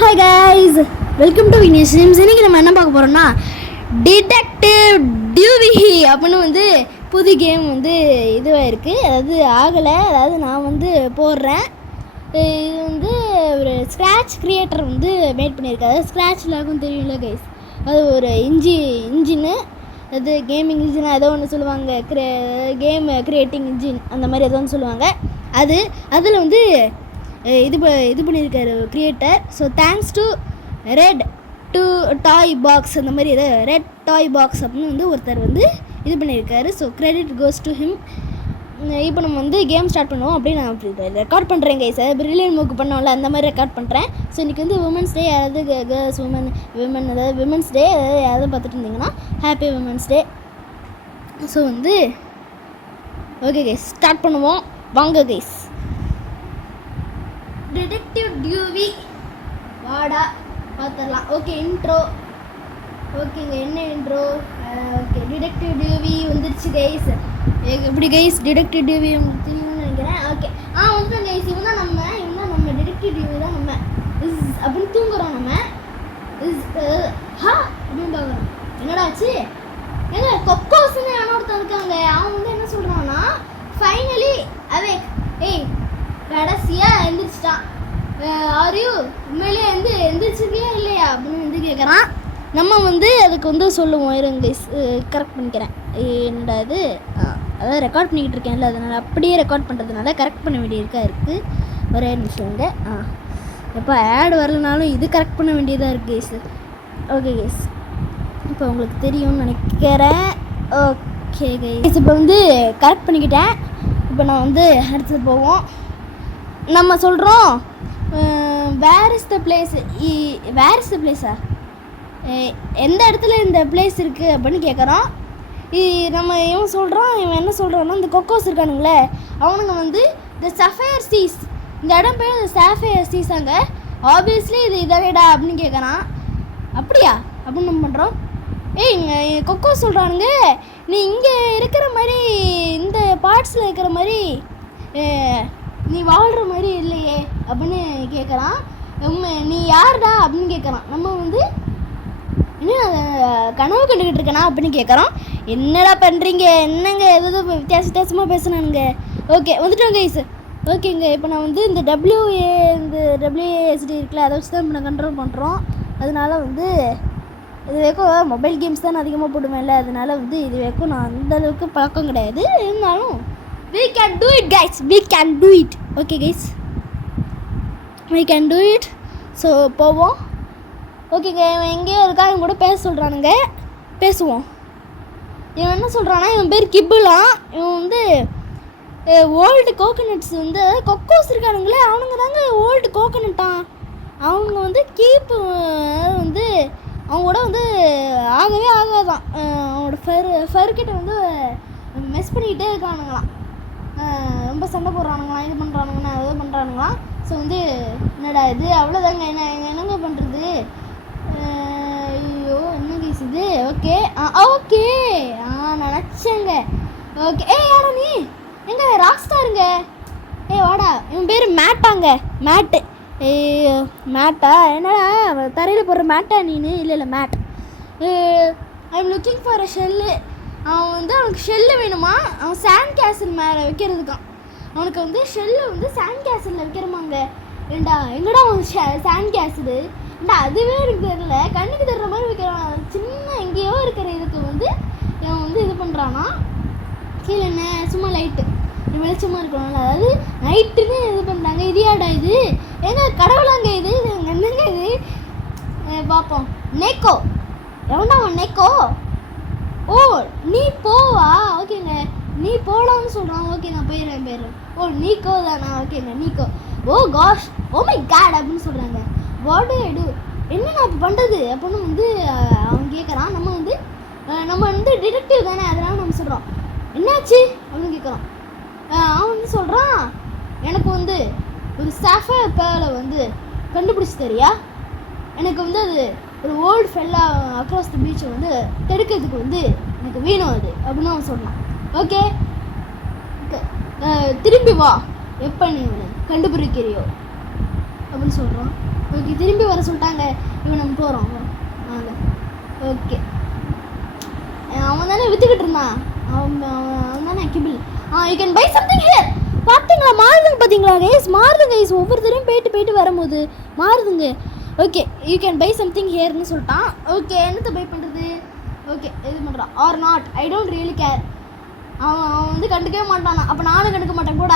Hi guys, welcome to Vinesh Sims. இன்றைக்கி நம்ம என்ன பார்க்க போகிறோம்னா டிடெக்டிவ் டியூவி அப்படின்னு புது கேம் இதுவாக இருக்குது. அதாவது ஆகலை, அதாவது நான் போடுறேன். இது ஒரு ஸ்க்ராட்ச் க்ரியேட்டர் மேட் பண்ணியிருக்காரு. ஸ்க்ராட்ச் எல்லாருக்கும் தெரியும்ல கைஸ், அது ஒரு இன்ஜின்னு, அது கேமிங் இன்ஜின் ஏதோ ஒன்று சொல்லுவாங்க, கேம் க்ரியேட்டிங் இன்ஜின் அந்த மாதிரி ஏதோ ஒன்று சொல்லுவாங்க. அதில் இது பண்ணியிருக்காரு creator. So thanks to red toy box, அந்த மாதிரி ரெட் டாய் பாக்ஸ் அப்படின்னு ஒருத்தர் இது பண்ணியிருக்காரு. So credit goes to him. இப்போ நம்ம கேம் ஸ்டார்ட் பண்ணுவோம். அப்படியே நான் ரெக்கார்ட் பண்ணுறேன் கைஸ். பிரில்லியன் மூக்கு பண்ணோம்ல, அந்த மாதிரி ரெக்கார்ட் பண்ணுறேன். ஸோ இன்றைக்கி உமன்ஸ் டே. யாராவது கேர்ள்ஸ் விமன் அதாவது விமன்ஸ் டே யாராவது பார்த்துட்டு இருந்தீங்கன்னா happy women's day. So okay guys, start பண்ணுவோம் வாங்க கைஸ். டிடெக்டிவ் டியூவி வாடா பார்த்துடலாம். Okay, intro. ஓகேங்க, என்ன இன்ட்ரோ? ஓகே, டிடெக்டிவ் டியூவி வந்துருச்சு கைஸ். எப்படி கைஸ் டிடெக்டிவ் டியூவி உங்களுக்கு தெரியும்னு நினைக்கிறேன். ஓகே, வந்துட்டோம் கைஸ். இவன் தான் நம்ம டிடெக்டிவ் டியூவி தான். நம்ம அப்படின்னு தூங்குறோம். நம்ம அப்படின்னு பார்க்குறோம். என்னடா ஆச்சு? ஏங்க கொக்கோஸ்ன்னு ஒருத்தன் இருக்காங்க. அவன் என்ன சொல்கிறான்னா, ஃபைனலி அவேக். ஏய், கடைசியாக எந்திரிச்சிட்டான். ஆரியூ உண்மையிலே எந்திரிச்சிருக்கியா இல்லையா அப்படின்னு கேட்குறான். நம்ம அதுக்கு சொல்லுவோம். இருங்க கைஸ், கரெக்ட் பண்ணிக்கிறேன். என்னடா இது, அதாவது ரெக்கார்ட் பண்ணிக்கிட்டு இருக்கேன்ல, அதனால் அப்படியே ரெக்கார்ட் பண்ணுறதுனால கரெக்ட் பண்ண வேண்டியிருக்கா இருக்குது. ஒரே நிமிஷங்க. எப்போ ஆட் வரலனாலும் இது கரெக்ட் பண்ண வேண்டியதாக இருக்குது கைஸ். ஓகே கைஸ், இப்போ உங்களுக்கு தெரியும்னு நினைக்கிறேன். ஓகே கைஸ், இப்போ கரெக்ட் பண்ணிக்கிட்டேன். இப்போ நான் அடுத்தது போவோம். நம்ம சொல்கிறோம் வேர் இஸ் த பிளேஸா, எந்த இடத்துல இந்த பிளேஸ் இருக்குது அப்படின்னு கேட்குறோம். இவன் சொல்கிறான். இவன் என்ன சொல்கிறான்னா, இந்த கொக்கோஸ் இருக்கானுங்களே அவனுங்க இந்த சஃபயர் சீஸ், இந்த இடம் பேர் சஃபயர் சீஸாங்க. ஆப்வியஸ்லி இது இதாவேடா அப்படின்னு கேட்குறான். அப்படியா அப்படின்னு நம்ம பண்ணுறோம். ஏய், கொக்கோஸ் சொல்கிறானுங்க, நீ இங்கே இருக்கிற மாதிரி, இந்த பார்ட்ஸில் இருக்கிற மாதிரி நீ வாழ்கிற மாதிரி இல்லையே அப்படின்னு கேட்குறான். நீ யார்டா அப்படின்னு கேட்குறான். நம்ம என்ன கனவு கண்டுக்கிட்டு இருக்கேனா அப்படின்னு கேட்குறோம். என்னடா பண்ணுறீங்க, என்னங்க எதோ வித்தியாசமாக பேசுனானுங்க. ஓகே, வந்துட்டோம் கைஸ். ஓகேங்க, இப்போ நான் இந்த WASD இருக்குல்ல, அதை வச்சு தான் இப்போ நான் கண்ட்ரோல் பண்ணுறோம். அதனால இது வரைக்கும் மொபைல் கேம்ஸ் தான் நான் அதிகமாக போடுவேன்ல, அதனால இது வரைக்கும் நான் அந்தளவுக்கு பழக்கம் கிடையாது. இருந்தாலும் we can do it guys, we can do it. okay guys, we can do it. So போவோம். ஓகேங்க, இவன் எங்கேயோ இருக்கா, இவன் கூட பேச சொல்கிறானுங்க, பேசுவோம். இவன் என்ன சொல்கிறான்னா, இவன் பேர் கிப்புலாம். இவன் ஓல்டு கோகனட்ஸ் கொக்கோஸ் இருக்கானுங்களே அவனுங்க தாங்க ஓல்டு கோகனட்டான். அவங்க கீப்பு அவங்க கூட ஆகவே ஆகாதான். அவனோட ஃபர்கிட்ட மெஸ் பண்ணிக்கிட்டே இருக்கானுங்களாம். ரொம்ப சண்டை போடுறானுங்களாம், இது பண்ணுறானுங்கண்ணா ஏதோ பண்ணுறானுங்களாம். ஸோ என்னடா இது, அவ்வளோதாங்க, என்னங்க பண்ணுறது? ஐயோ, என்ன கேஸ் இது? Okay okay நினச்சேங்க. ஓகே, யாரா நீ? எங்க ராக்ஸ்டாருங்க? வாடா. இவன் பேர் மேட்டாங்க, மேட்டு. ஐயோ, மேட்டா? என்னடா தரையில் போடுற மேட்டா நீனு? இல்லை mat. I am looking for a shell. அவன் அவனுக்கு ஷெல்லு வேணுமா? அவன் சாண்ட் கேசல் மேலே வைக்கிறதுக்கான். அவனுக்கு ஷெல்லு சாண்ட் கேசலில் வைக்கிறமாங்க. ஏண்டா எங்கடா அவன் சாண்ட் கேசலு? ஏண்டா அதுவே எனக்கு தெரியல, கண்ணுக்கு தர்ற மாதிரி வைக்கிறான். சின்ன எங்கேயோ இருக்கிற இதுக்கு இவன் இது பண்ணுறான்னா, கீழே என்ன சும்மா லைட்டு வெளிச்சமாக இருக்கணும்ல, அதாவது நைட்டுன்னு இது பண்ணுறாங்க. இதியாடா இது? ஏங்க கடவுளாங்க இது? என்னங்க இது? பார்ப்போம். நேக்கோ எவன்டா அவன்? நேக்கோ? ஓ, நீ போவா? ஓகேங்க, நீ போகலான்னு சொல்கிறான். ஓகே, நான் போயிடுறேன். ஓ, நீக்கோ தானா? ஓகேங்க, Nico. Oh gosh, oh my God அப்படின்னு சொல்கிறாங்க. What do I do? என்ன நான் இப்போ பண்ணுறது அப்படின்னு அவன் கேட்குறான். நம்ம டிடெக்டிவ் தானே, அதனால நம்ம சொல்கிறோம் என்னாச்சு அப்படின்னு கேட்குறான். அவன் சொல்கிறான், எனக்கு ஒரு சஃபயர் பேர்லை கண்டுபிடிச்சி தெரியா? எனக்கு அது ஒரு ஓல்டு ஃபெல்லா அக்ராஸ் த பீச்சை தடுக்கிறதுக்கு எனக்கு வேணும் அது அப்படின்னு அவன் சொன்னான். ஓகே, திரும்பி வா, எப்போ நீ கண்டுபிடிக்கிறியோ அப்படின்னு சொல்கிறான். ஓகே திரும்பி வர சொல்லிட்டாங்க. இவன் நம்ம போகிறோம். ஓகே அவன் தானே விற்றுக்கிட்டு இருந்தான். அவன் தானே kibble. You can buy something here. பார்த்தீங்களா மாறுதுங்க, பார்த்தீங்களா கைஸ், மாறுதுங்க கைஸ். ஒவ்வொருத்தரும் போயிட்டு வரும்போது மாறுதுங்க. Okay you can buy something ஹியர்னு சொல்லிட்டான். ஓகே என்னத்தை பை பண்ணுறது? ஓகே இது பண்ணுறான். Or not, I don't really care. அவன் வந்து கண்டுக்கவே மாட்டானா, அப்போ நானும் கண்டுக்க மாட்டேன் கூட.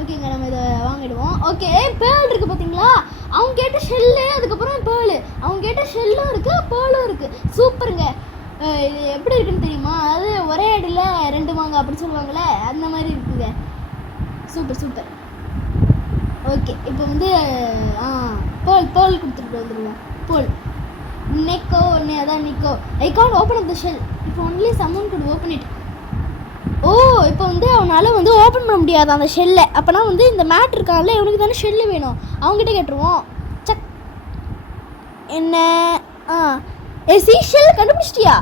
ஓகேங்க நம்ம இதை வாங்கிடுவோம். ஓகே பேர்ல் இருக்குது பார்த்தீங்களா, அவங்க கேட்ட ஷெல்லு, அதுக்கப்புறம் பேர்லு. அவங்க கேட்ட ஷெல்லும் இருக்குது பேர்லும் இருக்குது. சூப்பருங்க. இது எப்படி இருக்குன்னு தெரியுமா? அது ஒரே அடியில் 2 மாங்க அப்படின்னு சொல்லுவாங்களே, அந்த மாதிரி இருக்குங்க. Super super. ஓகே இப்போ வந்து பேர்ல் கொடுத்துட்டு வந்துடுவோம். பேர்ல் நெக்கோ அதான் Nico. I can't open up the shell இப்போ only someone could open it. Oh இப்போ வந்து அவனால் வந்து ஓப்பன் பண்ண முடியாது அந்த ஷெல்லை. அப்போனா வந்து இந்த மேட் இருக்கான்ல, இவனுக்கு தானே ஷெல்லு வேணும். அவங்ககிட்ட கேட்டுருவோம். சக் என்ன ஷெல் கண்டுபிடிச்சிட்டியா?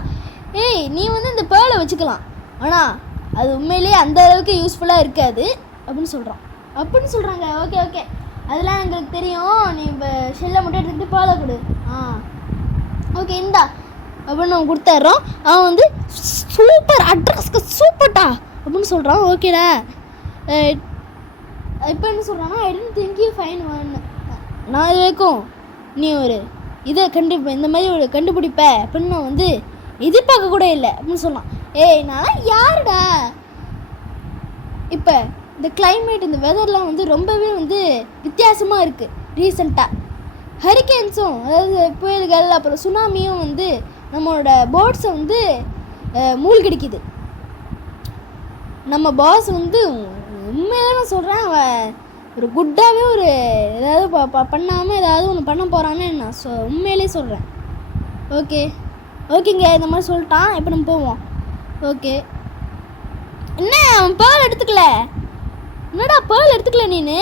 ஏய் நீ வந்து இந்த பேர்லை வச்சுக்கலாம், ஆனால் அது உண்மையிலேயே அந்த அளவுக்கு யூஸ்ஃபுல்லாக இருக்காது அப்படின்னு சொல்கிறாங்க. ஓகே ஓகே அதெல்லாம் எங்களுக்கு தெரியும். நீ இப்போ ஷெல்லை மட்டும் எடுத்துக்கிட்டு பேர்லை கொடு. ஓகே இந்தா அப்படின்னு நம்ம கொடுத்துட்றோம். அவன் வந்து சூப்பர் அட்ரஸ்க்கு சூப்பர்டா அப்படின்னு சொல்கிறான். ஓகேடா இப்போ என்ன சொல்கிறான்னா, I don't think you fine one. நான் இது வரைக்கும் நீ ஒரு இதை இந்த மாதிரி ஒரு கண்டுபிடிப்ப அப்படின்னு நான் வந்து எதிர்பார்க்க கூட இல்லை அப்படின்னு சொன்னான். ஏய் நான் யாருடா? இப்போ இந்த கிளைமேட் இந்த வெதர்லாம் வந்து ரொம்பவே வந்து வித்தியாசமாக இருக்குது. ரீசெண்டாக ஹரிக்கேன்ஸும், அதாவது புயல்கள், அப்புறம் சுனாமியும் வந்து நம்மளோட போட்ஸை வந்து மூழ்கடிக்குது. நம்ம பாஸ் வந்து உண்மையில நான் சொல்கிறேன், ஒரு குட்டாகவே ஒரு ஏதாவது பண்ணாமல் ஏதாவது ஒன்று பண்ண போகிறான்னு நான் உண்மையிலே சொல்கிறேன். ஓகேங்க இந்த மாதிரி சொல்லிட்டான். இப்போ நம்ம போவோம். ஓகே என்ன அவன் பேர்ல் எடுத்துக்கல? என்னடா பேர்ல் எடுத்துக்கல நீனு?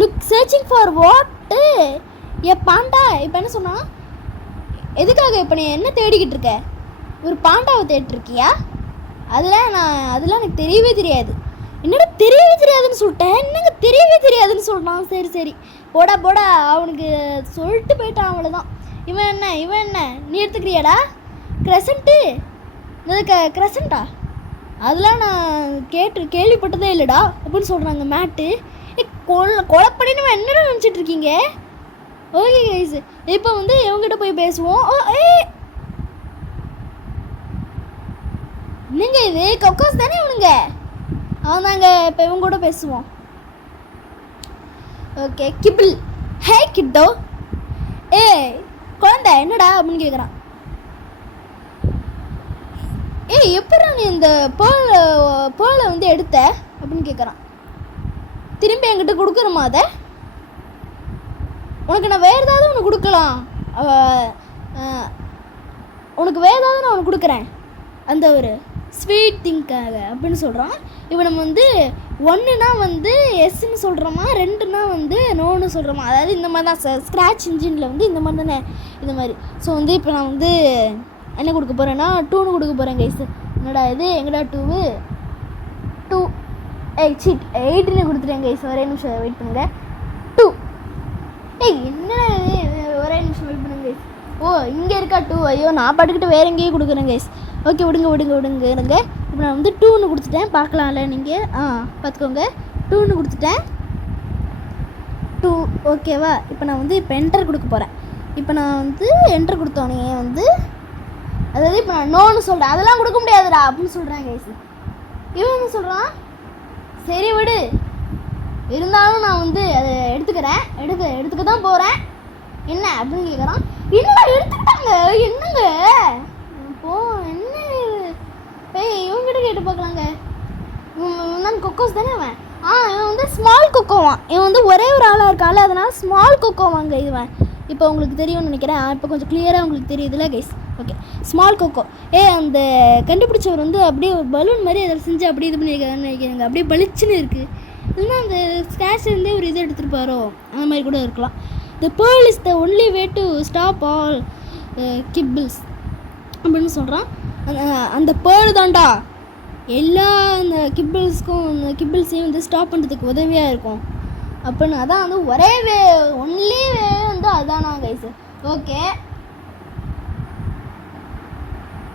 லுக் சர்ச்சிங் ஃபார் வாட்டு ஏ பாண்டா. இப்போ என்ன சொன்னான்? எதுக்காக இப்போ நீ என்ன தேடிக்கிட்டு இருக்க? ஒரு பாண்டாவை தேடிட்டுருக்கியா? அதெல்லாம் எனக்கு தெரியவே தெரியாது. என்னடா தெரியவே தெரியாதுன்னு சொல்லிட்டேன். என்னங்க தெரியவே தெரியாதுன்னு சொல்கிறான். சரி போடா அவனுக்கு சொல்லிட்டு போயிட்டான், அவ்வளோதான். இவன் என்ன நீ எடுத்துக்கிறியாடா? க்ரெசண்ட்டு க்ரெசண்டா? அதெல்லாம் நான் கேள்விப்பட்டதே இல்லைடா அப்படின்னு சொல்கிறாங்க. மேட்டு கொலை பண்ணின்னு என்னடா நினச்சிட்டு இருக்கீங்க? ஓகே கைஸ் இப்போ வந்து இவங்ககிட்ட போய் பேசுவோம். என்னங்க இது கொக்கோஸ் தானே இவனுங்க? அவனாங்க. இப்போ இவங்க கூட பேசுவோம். Okay kibble. ஹே கிட்டோ, குழந்தை என்னடா அப்படின்னு கேட்குறான். எப்படா நீ இந்த பேர்லை வந்து எடுத்த அப்படின்னு கேட்குறான். திரும்பி என்கிட்ட கொடுக்குறமா? அதை உனக்கு நான் வேறு ஏதாவது ஒன்று கொடுக்கலாம். உனக்கு வேறு ஏதாவது நான் ஒன்று கொடுக்குறேன் அந்த ஒரு ஸ்வீட் திங்காக அப்படின்னு சொல்கிறான். இப்போ நம்ம வந்து 1னா வந்து எஸ்ன்னு சொல்கிறோமா, 2னா வந்து நோன்னு சொல்கிறோமா. அதாவது இந்த மாதிரி தான் ஸ்க்ராட்ச் இன்ஜினில் வந்து இந்த மாதிரி தானே இந்த மாதிரி. ஸோ வந்து இப்போ நான் வந்து என்ன கொடுக்க போகிறேன்னா 2ன்னு கொடுக்க போகிறேன் கைஸ். என்னடா இது எங்கடா 2 8ன்னு கொடுத்துட்டேன் கைஸ். ஒரே நிமிஷம் வெயிட் பண்ணுங்க. 2 என்ன ஒரே நிமிஷம் வெயிட் பண்ணுங்க கைஸ். இங்கே இருக்கா 2? ஐயோ நான் பாட்டுக்கிட்டு வேறு எங்கேயும் கொடுக்குறேன் கைஸ். ஓகே விடுங்க இருங்க. இப்போ நான் வந்து 2ன்னு கொடுத்துட்டேன். பார்க்கலாம்ல நீங்கள்? பார்த்துக்கோங்க 2ன்னு கொடுத்துட்டேன். 2 ஓகேவா? இப்போ நான் வந்து என்டர் கொடுக்க போகிறேன். இப்போ நான் வந்து என்டர் கொடுத்தோன்னே வந்து அதாவது இப்போ நான் நோன்னு சொல்கிறேன். அதெல்லாம் கொடுக்க முடியாதுடா அப்படின்னு சொல்கிறேன் கைஸ். இவன் என்ன சொல்கிறான்? சரி விடு, இருந்தாலும் நான் வந்து அதை எடுத்துக்க தான் போகிறேன். என்ன அப்படின்னு கேட்குறான். என்னடா எடுத்துக்கிட்டாங்க? என்னங்க என்ன இவங்ககிட்ட கேட்டு பார்க்கலாங்க. இவன் தான் கொக்கோஸ் தானே அவன். இவன் வந்து ஸ்மால் கொக்கோவான். இவன் வந்து ஒரே ஒரு ஆளாக இருக்காள், அதனால் ஸ்மால் கொக்கோவாங்க இவன். இப்போ உங்களுக்கு தெரியும்னு நினைக்கிறேன். இப்போ கொஞ்சம் கிளியராக உங்களுக்கு தெரியுதுல்ல கைஸ்? Okay small kho kho. அந்த கண்டுபிடிச்சவர் வந்து அப்படியே ஒரு பலூன் மாதிரி அதை செஞ்சு அப்படியே இது பண்ணியிருக்காங்கன்னு நினைக்கிறாங்க. அப்படியே பளிச்சுன்னு இருக்குது. இல்லைன்னா அந்த ஸ்கேட்ச்லேருந்தே ஒரு இது எடுத்துருப்பாரோ, அந்த மாதிரி கூட இருக்கலாம். The pearl is the only way to stop all kibbles அப்படின்னு சொல்கிறான். அந்த பேர்ல் தான்டா எல்லா அந்த கிபிள்ஸையும் வந்து ஸ்டாப் பண்ணுறதுக்கு உதவியாக இருக்கும் அப்படின்னு அதான் வந்து ஒரே ஒன்லி வந்து அதானா கைஸ். ஓகே,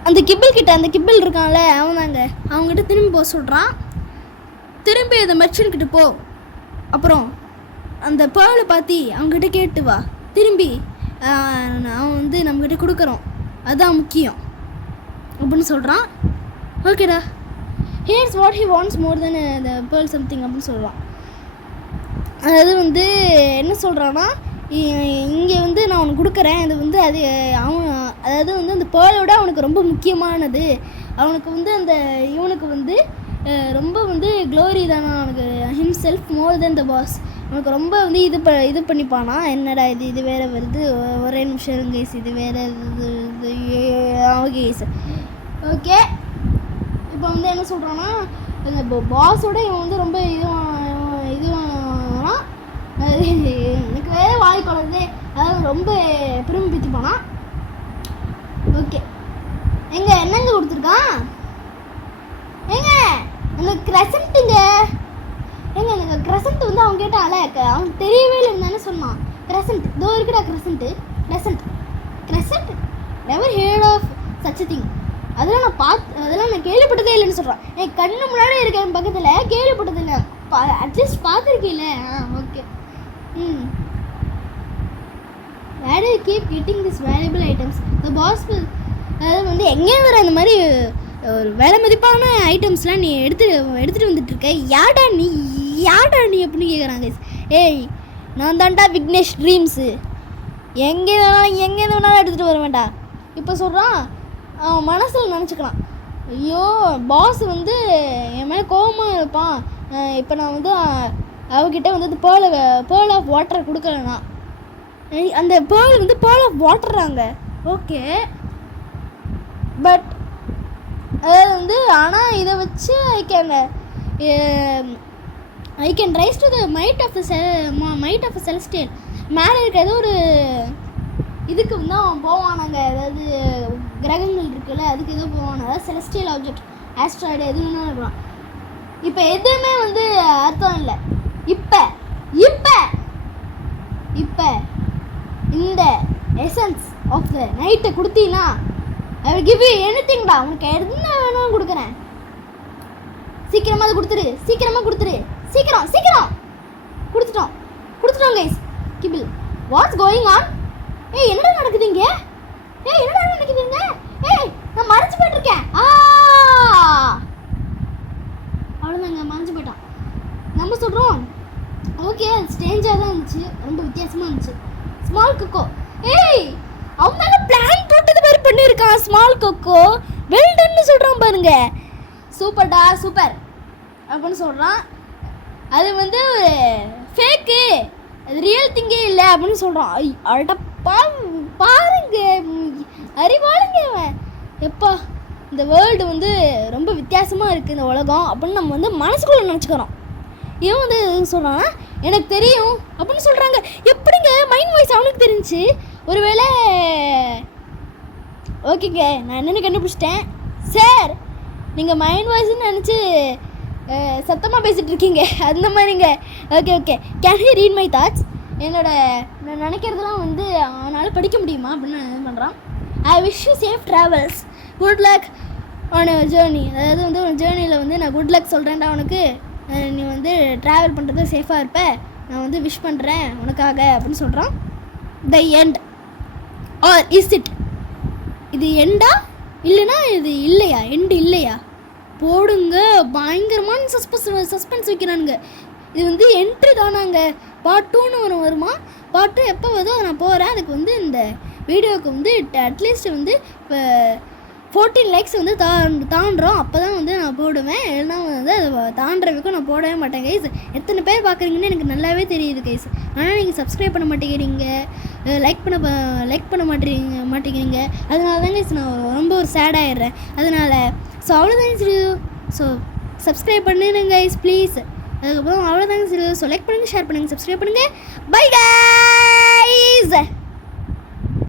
அந்த கிபிள் இருக்கான்ல அவன் தாங்க, அவங்ககிட்ட திரும்பி போக சொல்கிறான். திரும்பி அந்த மெர்ச்சன்ட்கிட்ட போ, அப்புறம் அந்த பேர்லை பார்த்து அவங்ககிட்ட கேட்டு வா, திரும்பி அவன் வந்து நம்மக்கிட்ட கொடுக்குறோம், அதுதான் முக்கியம் அப்படின்னு சொல்கிறான். ஓகேடா, here's what he wants more than the pearl something அப்படின்னு சொல்கிறான். அதாவது வந்து என்ன சொல்கிறான்னா, இங்கே வந்து நான் அவனுக்கு கொடுக்குறேன், அது வந்து அது அவன் அதாவது வந்து அந்த பேர்லோட அவனுக்கு ரொம்ப முக்கியமானது, அவனுக்கு வந்து அந்த இவனுக்கு வந்து ரொம்ப வந்து க்ளோரி தானே அவனுக்கு, ஹிம்செல்ஃப் மோர் தென் த பாஸ், அவனுக்கு ரொம்ப வந்து இது பண்ணிப்பானா. என்னடா இது வேறு வருது, ஒரே நிமிஷம் இருங்க கேஸ், இது வேறு கேஸ். ஓகே, இப்போ வந்து என்ன சொல்கிறான்னா, இந்த பாஸோட இவன் வந்து ரொம்ப இதுவானா எனக்கு வேறு வாய் குழந்தை, அதாவது ரொம்ப பெருமை பற்றி போனான். ஓகே, என்னங்க கொடுத்துருக்கான் எனக்கு க்ரெசண்ட்டுங்க. எனக்கு க்ரெசண்ட் வந்து அவன் கேட்டால அவனுக்கு தெரியவே இல்லைன்னு சொன்னான். க்ரெசண்ட் இதோ இருக்குடா, crescent never heard of such thing. அதெல்லாம் நான் கேள்விப்பட்டதே இல்லைன்னு சொல்கிறான். என் கண்ணு முன்னாடி இருக்க என் பக்கத்தில் கேள்விப்பட்டது இல்லை, அட்லீஸ்ட் பார்த்துருக்கீல்ல. Okay, where do you keep getting these valuable items? The boss will, அதாவது வந்து எங்கே வர அந்த மாதிரி ஒரு விலை மதிப்பான ஐட்டம்ஸ்லாம் நீ எடுத்துகிட்டு வந்துட்டுருக்க, யாடா நீ அப்படின்னு கேட்குறாங்க. ஏய், நான் தான்டா விக்னேஷ் ட்ரீம்ஸு, எங்கே வேணாலும் எடுத்துகிட்டு வர வேண்டாம். இப்போ சொல்கிறான், அவன் மனசில் நினச்சிக்கலாம், ஐயோ பாஸ் வந்து என் மேலே கோபமாக இருப்பான், இப்போ நான் வந்து அவகிட்ட வந்து அந்த பேர்ல் ஆஃப் வாட்டரை கொடுக்கலண்ணா, அந்த பேர்ல் வந்து பேர்ல் ஆஃப் வாட்டராங்க. ஓகே, பட் அதாவது வந்து ஆனால் இதை வச்சு I can rise to the might of the celestial, மேலே இருக்க ஏதோ ஒரு இதுக்கு வந்து அவன் போவானாங்க, அதாவது கிரகங்கள் இருக்குல்ல அதுக்கு ஏதோ போவானா, அதாவது செலஸ்டியல் ஆப்ஜெக்ட், ஆஸ்ட்ராய்டு எது வேணாலும் இருக்கலாம். இப்போ எதுவுமே வந்து அர்த்தம் இல்லை. இப்போ இந்த எசன்ஸ் ஆஃப் த நைட்டை கொடுத்தீங்கன்னா ஐ வில் கிவ் யூ எனிதிங்டா, உனக்கு என்ன வேணும் கொடுக்குறேன், சீக்கிரமாக அதை கொடுத்துரு, சீக்கிரம் கொடுத்துட்டோம் guys. Kibble, what's going on? என்னடா நடக்குதுங்க? நான் மறைச்சு போயிட்டுருக்கேன். அவ்வளோதாங்க, மறைஞ்சு போயிட்டான். நம்ம சொல்கிறோம் ஓகே, ஸ்ட்ரேஞ்சாக தான் இருந்துச்சு, ரொம்ப வித்தியாசமாக இருந்துச்சு. ஸ்மால் கொக்கோ, அவன் மேலே பிளான் போட்டது மாதிரி பண்ணியிருக்கான். ஸ்மால் கொக்கோ வெல்டன்னு சொல்கிறான் பாருங்க, சூப்பர்டா சூப்பர் அப்படின்னு சொல்கிறான். அது வந்து ஃபேக்கு, அது ரியல் திங்கே இல்லை அப்படின்னு சொல்கிறான். அடப்பா பாருங்க, அறிவாளுங்க அவன். எப்பா இந்த வேர்ல்டு வந்து ரொம்ப வித்தியாசமாக இருக்குது இந்த உலகம் அப்படின்னு நம்ம வந்து மனசுக்குள்ளே நினச்சிக்கிறோம். இவன் வந்து சொல்கிறான்னா எனக்கு தெரியும் அப்படின்னு சொல்கிறாங்க. எப்படிங்க மைண்ட் வாய்ஸ் அவனுக்கு தெரிஞ்சு? ஒருவேளை ஓகேங்க, நான் என்னென்னு கண்டுபிடிச்சிட்டேன் சார், நீங்கள் மைண்ட் வாய்ஸ்ன்னு நினச்சி சத்தமாக பேசிகிட்டு இருக்கீங்க அந்த மாதிரிங்க. Okay, can you read my thoughts? நான் நினைக்கிறதெல்லாம் வந்து அவனால் படிக்க முடியுமா அப்படின்னு நான் இது பண்ணுறான். I wish you safe travels, good luck on your journey. அதாவது வந்து ஒரு ஜேர்னியில் வந்து நான் குட் லக் சொல்கிறேன்டா உனக்கு, நீ வந்து ட்ராவல் பண்ணுறது சேஃபாக இருப்ப, நான் வந்து விஷ் பண்ணுறேன் உனக்காக அப்படின்னு சொல்கிறான். The end or is it? இது எண்டா இல்லைனா இது இல்லையா? எண்டு இல்லையா? போடுங்க, பயங்கரமான சஸ்பென்ஸ் வைக்கிறானுங்க. இது வந்து என்ட்ரி தானாங்க. பார்ட் 2ன்னு வருமா? பார்ட் 2 எப்போ வருதோ நான் போகிறேன். அதுக்கு வந்து இந்த வீடியோவுக்கு வந்து அட்லீஸ்ட் வந்து இப்போ 14 லைக்ஸ் வந்து தாண்டுறோம், அப்போ தான் வந்து நான் போடுவேன். இல்லைனா வந்து அது தாண்டுறதுக்கும் நான் போடவே மாட்டேன் கைஸ். எத்தனை பேர் பார்க்குறீங்கன்னு எனக்கு நல்லாவே தெரியுது கைஸ். ஆனால் நீங்கள் சப்ஸ்கிரைப் பண்ண மாட்டேங்கிறீங்க, லைக் பண்ண மாட்டேங்கிறீங்க. அதனால தான் கைஸ் நான் ரொம்ப ஒரு சேட் ஆகிடுறேன். அதனால் ஸோ அவ்வளோதான். ஸோ சப்ஸ்கிரைப் பண்ணிடுங்க கைஸ் ப்ளீஸ். அதுக்கப்புறம் அவ்வளோதாங்க. ஸோ லைக் பண்ணுங்கள், ஷேர் பண்ணுங்கள், சப்ஸ்கிரைப் பண்ணுங்கள். Bye guys.